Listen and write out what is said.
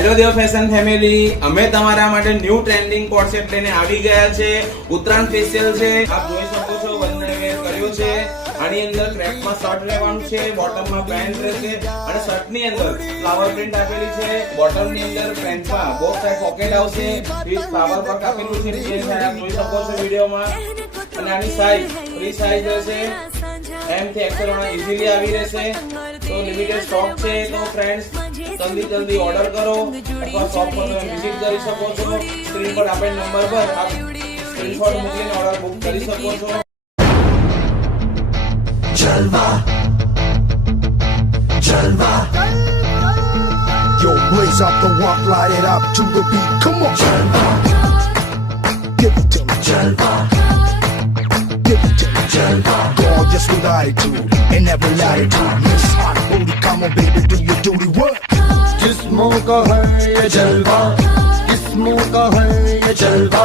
Hello દેવ fashion family, અમે તમારા માટે ન્યૂ ટ્રેન્ડિંગ કોટ સેટ લઈને આવી ગયા છે. ઉત્તરાયણ સ્પેશિયલ છે. આપ જોઈ શકો છો, બંને વેર કર્યો છે. આની અંદર ક્રેપમાં શર્ટ રહેવાનું છે, બોટમમાં પેન્ટ રહેશે અને શર્ટની અંદર ફ્લાવર પ્રિન્ટ આપેલી છે. બોટમની અંદર પેન્ટમાં બોક્સ ટાઈપ પોકેટ આવશે, વિથ ફ્લાવર વર્ક આપેલું છે. જે આપ જોઈ શકો છો વિડીયોમાં. અને આની સાઈઝ ફ્રી સાઈઝ રહેશે, એમ થી એક્સેલ માં ઈઝીલી આવી રહેશે. તો લિમિટેડ સ્ટોક છે, તો ફ્રેન્ડ્સ જલ્દી ઓર્ડર કરો અથવા શોપ પર તમે વિઝિટ કરી શકો છો. સ્ક્રીન પર આપેલ નંબર પર આપ સ્ક્રીનશોટ મૂકીને ઓર્ડર બુક કરી શકો છો. Jalwa, Jalwa. Yo, blaze up the walk, light it up to the beat. Come on, Jalwa. Give it to me, Jalwa. Give it to me, Jalwa. Gorgeous with attitude and every latitude. Miss Hot Booty, come on, baby, do your duty work. किस्मों का है ये जलवा, किस्मों का है ये जलवा.